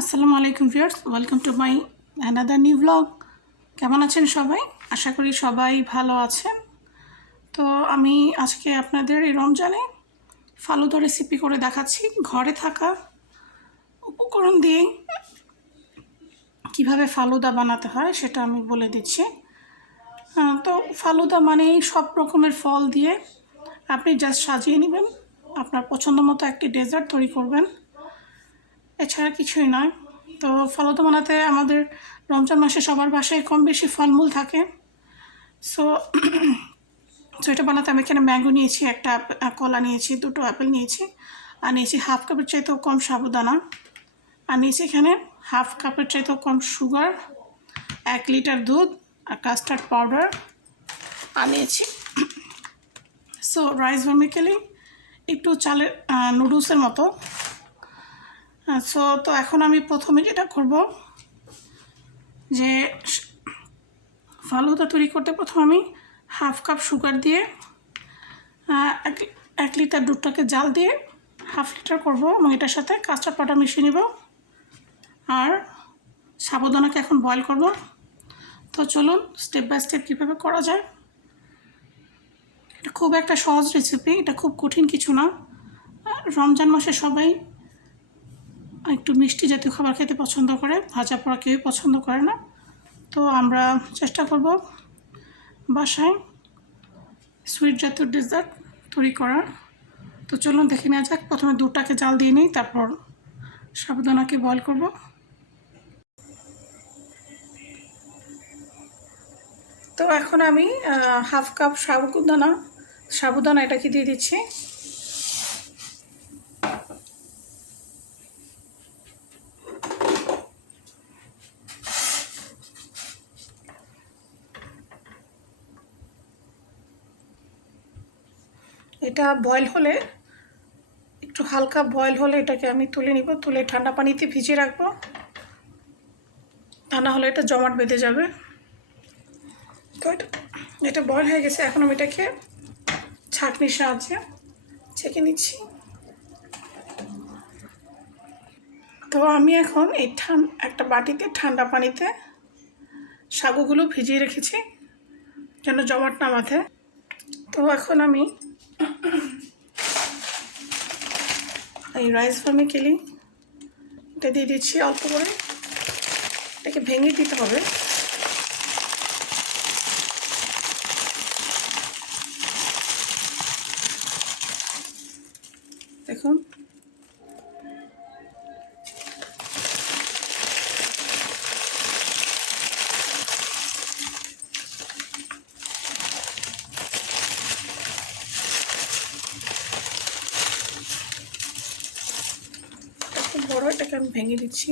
আসসালামু আলাইকুম viewers, welcome to my another new blog. কেমন আছেন সবাই? আশা করি সবাই ভালো আছেন। তো আমি আজকে আপনাদের এই রমজানে ফালুদা রেসিপি করে দেখাচ্ছি। ঘরে থাকা উপকরণ দিয়ে কিভাবে ফালুদা বানাতে হয় সেটা আমি বলে দিচ্ছি। তো ফালুদা মানেই সব রকমের ফল দিয়ে আপনি জাস্ট সাজিয়ে নেবেন, আপনার পছন্দ মতো একটি ডেজার্ট তৈরি করবেন, এছাড়া কিছুই নয়। তো ফালুদা বানাতে আমাদের রমজান মাসে সবার বাসায় কম বেশি ফলমূল থাকে। সো এটা বানাতে আমি এখানে ম্যাঙ্গো নিয়েছি, একটা কলা নিয়েছি, দুটো অ্যাপেল নিয়েছি, আর নিয়েছি হাফ কাপের চাইতেও কম সাবুদানা, আর নিয়েছি এখানে হাফ কাপের চাইতেও কম সুগার, 1 লিটার দুধ আর কাস্টার্ড পাউডার আর নিয়েছি সো রাইস ভার্মিকেলি, একটু চালের নুডলসের মতো। তো এখন আমি প্রথমে যেটা করব, যে ফালুদা তৈরি করতে প্রথমে আমি হাফ কাপ সুগার দিয়ে 1 লিটার দুধটাকে জাল দিয়ে হাফ লিটার করব, এবং এটার সাথে কাস্টার্ড পাউডার মিশিয়ে নেব আর সাবুদানাকে এখন বয়েল করব। তো চলুন স্টেপ বাই স্টেপ কীভাবে করা যায়। এটা খুব একটা সহজ রেসিপি, এটা খুব কঠিন কিছু না। রমজান মাসে সবাই একটু মিষ্টি জাতীয় খাবার খেতে পছন্দ করে, ভাজা পোড়া কেউই পছন্দ করে না। তো আমরা চেষ্টা করব বাসায় সুইট জাতীয় ডেজার্ট তৈরি করার। তো চলুন দেখে নেওয়া যাক। প্রথমে দুধটাকে জাল দিয়ে নিই, তারপর সাবুদানাকে বয়েল করব। তো এখন আমি হাফ কাপ সাবুদানা এটাকে দিয়ে দিচ্ছি। এটা বয়েল হলে, একটু হালকা বয়েল হলে এটাকে আমি তুলে নিব, তুলে ঠান্ডা পানিতে ভিজিয়ে রাখবো, তা না হলে এটা জমাট বেঁধে যাবে। তো এটা বয়েল হয়ে গেছে, এখন আমি এটাকে ছাঁকনির সাহায্যে ছেঁকে নিচ্ছি। তো আমি এখন এই একটা বাটিতে ঠান্ডা পানিতে সাগুগুলো ভিজিয়ে রেখেছি যেন জমাট না বাঁধে। তো এখন আমি এই রাইস ভার্মিকেলি এটা দিয়ে দিচ্ছি অল্প করে, এটাকে ভেঙে দিতে হবে। দেখুন খুব বড়, এটাকে আমি ভেঙে দিচ্ছি।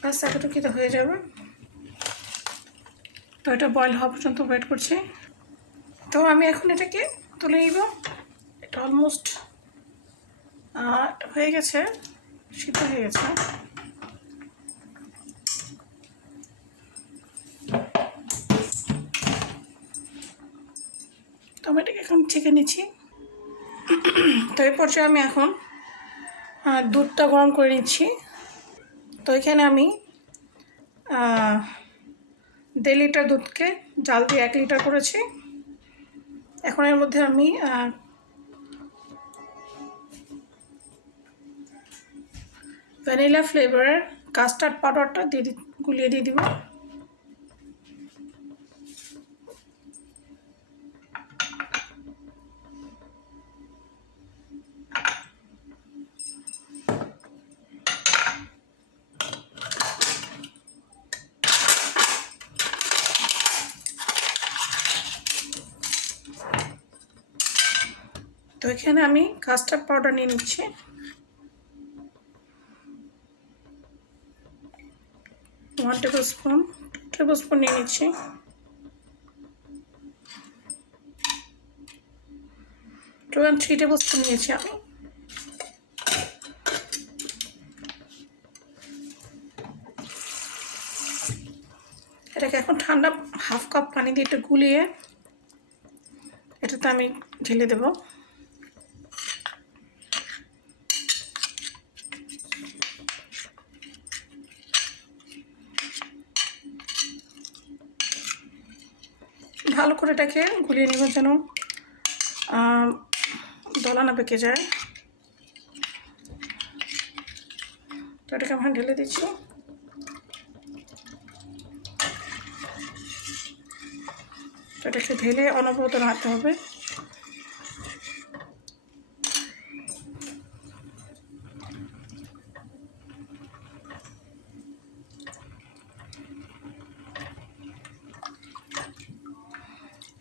ব্যাস এতটুকুতে হয়ে যাবে। তো এটা বয়েল হওয়া পর্যন্ত ওয়েট করছি। তো আমি এখন এটাকে তুলে নিব। এটা অলমোস্ট হয়ে গেছে, সিদ্ধ হয়ে গেছে। তো আমি এটাকে এখন ছেঁকে নিচ্ছি। তো এই পর্যায়ে আমি এখন দুধটা গরম করে নিচ্ছি। তো এখানে আমি 1.5 লিটার দুধকে জাল দিয়ে 1 লিটার করেছি। এখন এর মধ্যে আমি ভ্যানিলা ফ্লেভারের কাস্টার্ড পাউডারটা গুলিয়ে দিয়ে দিব। তো এখানে আমি কাস্টার্ড পাউডার নিয়ে নিচ্ছি। 1 টেবিল স্পুন, 2 টেবিল স্পুন নিয়ে নিচ্ছি। 2 and 3 টেবিল স্পুন নিয়েছি আমি। এটাকে এখন ঠান্ডা হাফ কাপ পানি দিয়ে একটু গুলিয়ে এটাতে আমি ঢেলে দেব। ভালো করে এটাকে গুলিয়ে নেব যেন দলা না পেকে যায়। তো এটাকে আমরা ঢেলে দিচ্ছি। তো এটাকে ঢেলে অনবরত নাড়তে হবে।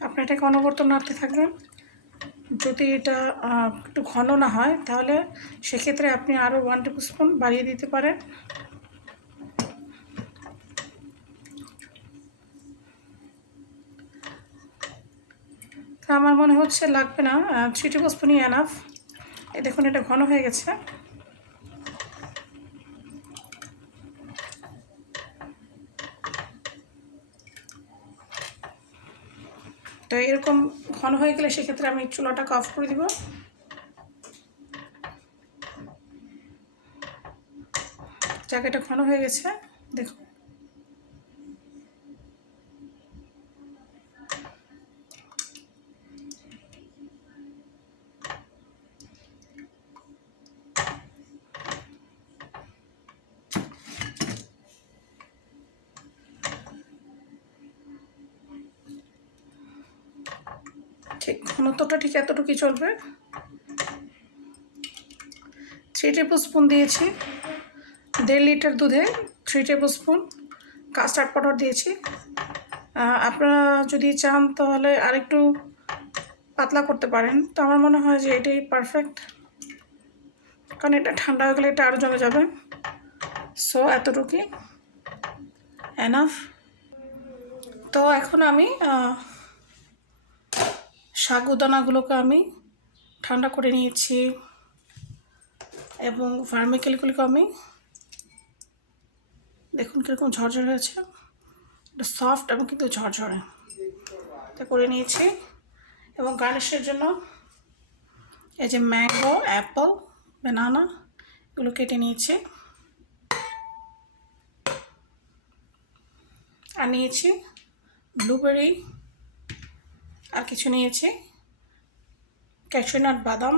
আপনি এটাকে অনবরত নাড়তে থাকবেন। যদি এটা একটু ঘন না হয় তাহলে সেক্ষেত্রে আপনি আরও 1 টেবিল স্পুন বাড়িয়ে দিতে পারেন। তো আমার মনে হচ্ছে লাগবে না, 3 টেবিল স্পুনই এনাফ। এই দেখুন এটা ঘন হয়ে গেছে। তো এরকম ঘন হয়ে গেলে সেক্ষেত্রে আমি চুলাটাকে অফ করে দিব। জায়গাটা ঘন হয়ে গেছে দেখুন। ঠিক ঘনত্বটা ঠিক এতটুকুই চলবে। 3 টেবিল স্পুন দিয়েছি। 1.5 লিটার দুধে 3 টেবিল স্পুন কাস্টার্ড পাউডার দিয়েছি। আপনারা যদি চান তাহলে আরেকটু পাতলা করতে পারেন। তো আমার মনে হয় যে এটাই পারফেক্ট, কারণ এটা ঠান্ডা হয়ে গেলে এটা আরও জমে যাবে। সো এতটুকুই এনাফ। তো এখন আমি সাগুদানাগুলোকে আমি ঠান্ডা করে নিয়েছি এবং ভার্মিকেলগুলোকে আমি দেখুন কীরকম ঝরঝরে হয়েছে। এটা সফট এবং কিন্তু ঝরঝরে তা করে নিয়েছি। এবং গার্নিশের জন্য এই যে ম্যাঙ্গো, অ্যাপল, বানানা এগুলো কেটে নিয়েছি। আর নিয়েছি ব্লুবেরি, আর কিছু নিয়েছি ক্যাশিউ নাট, বাদাম।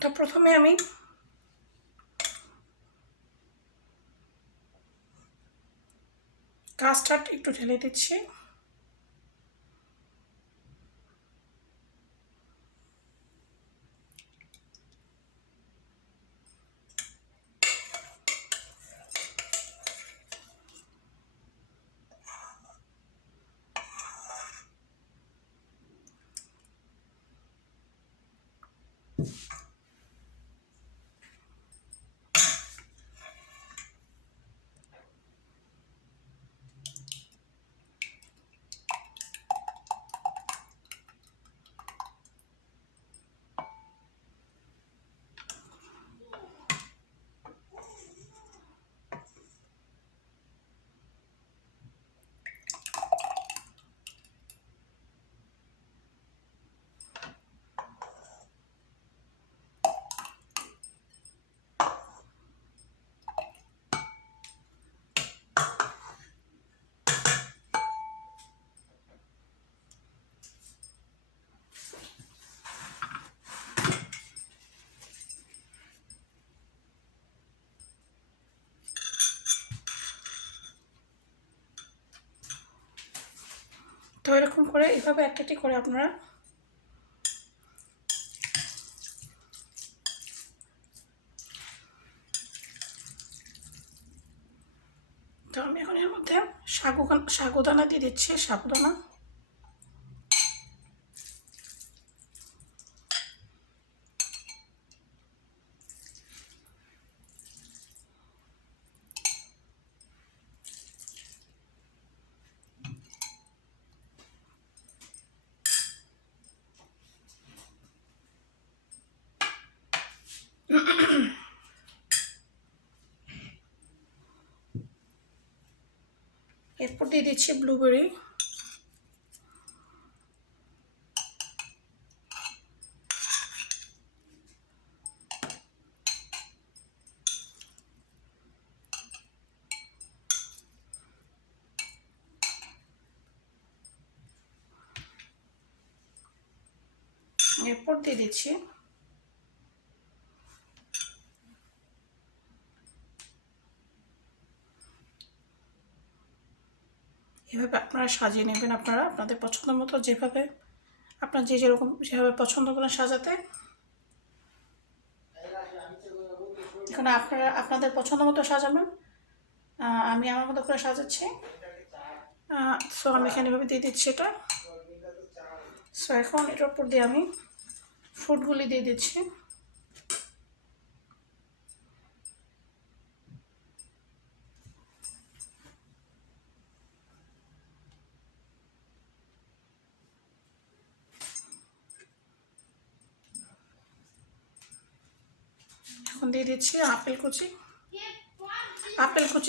তো প্রথমে আমি কাস্টার্ড একটু ঢেলে দিচ্ছি। তো এরকম করে এইভাবে একটি করে আপনারা তো আমি এখন এর মধ্যে সাগুদানা দিয়ে দিচ্ছি। সাবুদানা এরপর দিয়ে দিচ্ছি ব্লুবেরি, এরপর দিয়ে দিচ্ছি এভাবে আপনারা সাজিয়ে নেবেন। আপনারা আপনাদের পছন্দ মতো যেভাবে আপনার যেরকম যেভাবে পছন্দ করেন সাজাতে। এখন আপনারা আপনাদের পছন্দ মতো সাজাবেন। আমি আমার মতো করে সাজাচ্ছি। সো আমি এখানে এভাবে দিয়ে দিচ্ছি এটা। সো এখন এটার উপর দিয়ে আমি ফ্রুটগুলি দিয়ে দিচ্ছি। এখন দিয়ে দিচ্ছি আপেল কুচি,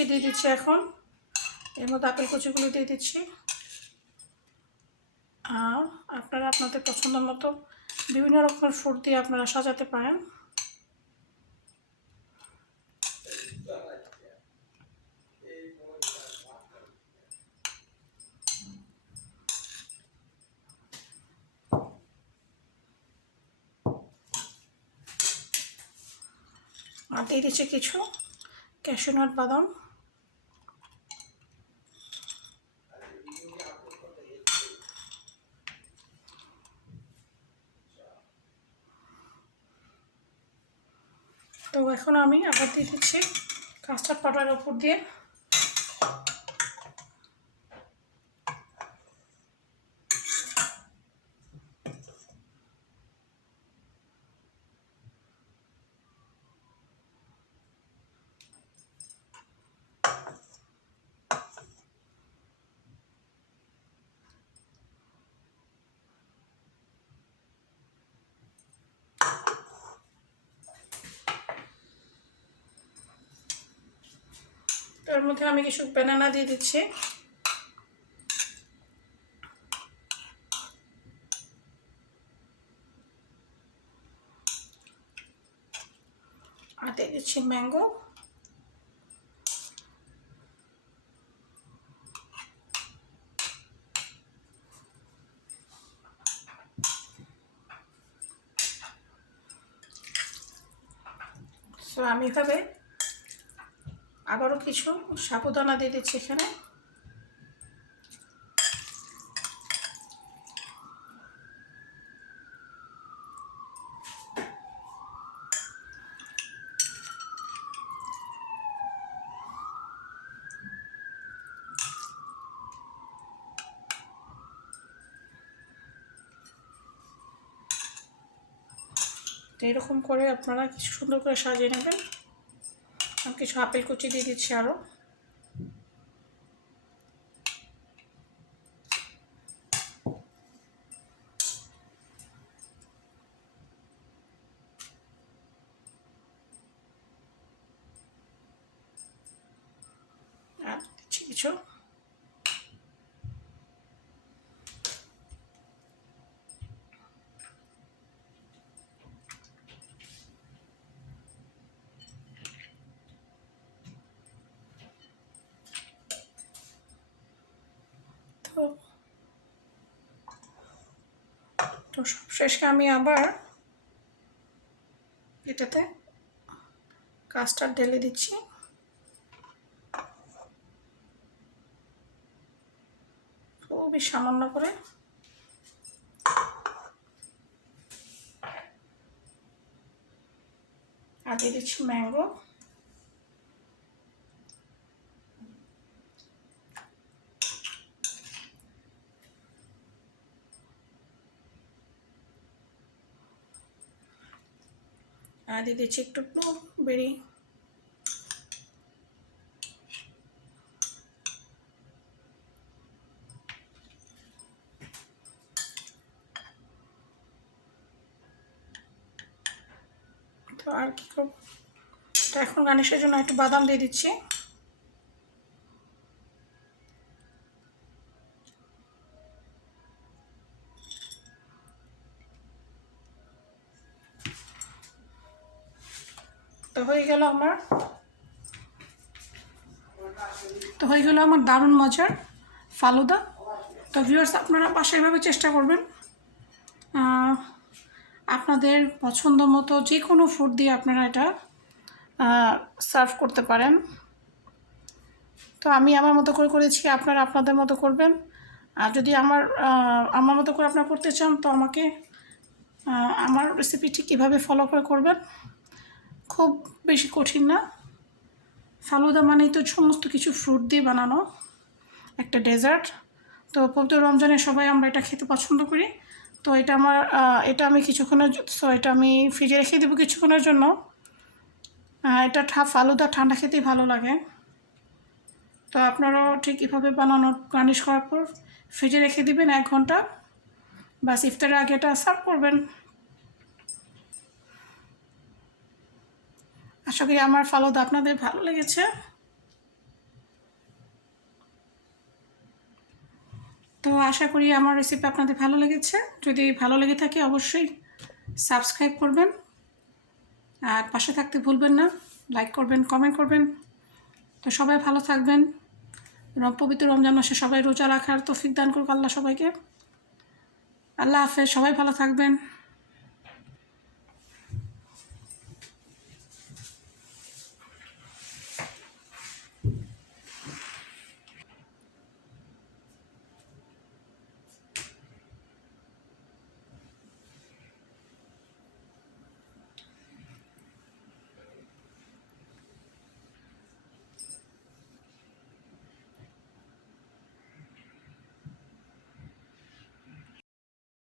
দিয়ে দিচ্ছি। এখন এর মধ্যে আপেল কুচিগুলো দিয়ে দিচ্ছি। আপনারা আপনাদের পছন্দ মতো বিভিন্ন রকমের ফ্রুট দিয়ে আপনারা সাজাতে পারেন। আর দিয়ে দিচ্ছি কিছু ক্যাশু নাট, বাদাম। তো এখন আমি আবার দিয়ে দিচ্ছি কাস্টার্ড পাউডারের উপর দিয়ে। তার মধ্যে আমি কিছু ব্যানানা দিয়ে দিচ্ছি। আর দিয়ে দিচ্ছি ম্যাঙ্গো। সো আমি এভাবে আবারও কিছু সাবুদানা দিয়ে দিচ্ছি এখানে। তো এরকম করে আপনারা কিছু সুন্দর করে সাজিয়ে নেবেন। আমি কিছু আপেল কুচি দিয়ে দিচ্ছি আরও। আর দিচ্ছি কিছু তো সবশেষে আমি আবার এটাতে কাস্টার্ড ঢেলে দিচ্ছি। খুবই সামান্য করে। আর দিয়ে দিচ্ছি ম্যাঙ্গো। আর দিয়ে দিচ্ছি একটু ব্লুবেরি। তো আর কি করব, তো এখন গার্নিশের জন্য একটু বাদাম দিয়ে দিচ্ছি। তো হয়ে গেল আমার দারুণ মজার ফালুদা। তো ভিউয়ার্স, আপনারা বাসায় এভাবে চেষ্টা করবেন। আপনাদের পছন্দ মতো যে কোনো ফুড দিয়ে আপনারা এটা সার্ভ করতে পারেন। তো আমি আমার মতো করে করেছি, আপনারা আপনাদের মতো করবেন। আর যদি আমার মতো করে আপনারা করতে চান তো আমাকে আমার রেসিপি ঠিক কীভাবে ফলো করে করবেন। খুব বেশি কঠিন না। ফালুদা মানেই তো সমস্ত কিছু ফ্রুট দিয়ে বানানো একটা ডেজার্ট। তো পবিত্র রমজানে সবাই আমরা এটা খেতে পছন্দ করি। তো এটা আমি এটা আমি ফ্রিজে রেখে দেবো কিছুক্ষণের জন্য। এটা ফালুদা ঠান্ডা খেতেই ভালো লাগে। তো আপনারাও ঠিক এভাবে বানানোর গার্নিশ করার পর ফ্রিজে রেখে দিবেন 1 ঘন্টা। বাস ইফতারের আগে এটা সার্ভ করবেন। আশা করি আমার ফালুদা আপনাদের ভালো লেগেছে। তো আশা করি আমার রেসিপি আপনাদের ভালো লেগেছে। যদি ভালো লেগে থাকে অবশ্যই সাবস্ক্রাইব করবেন, আর পাশে থাকতে ভুলবেন না। লাইক করবেন, কমেন্ট করবেন। তো সবাই ভালো থাকবেন। পবিত্র রমজান মাসে সবাই রোজা রাখার তৌফিক দান করুক আল্লাহ সবাইকে। আল্লাহ হাফেজ, সবাই ভালো থাকবেন।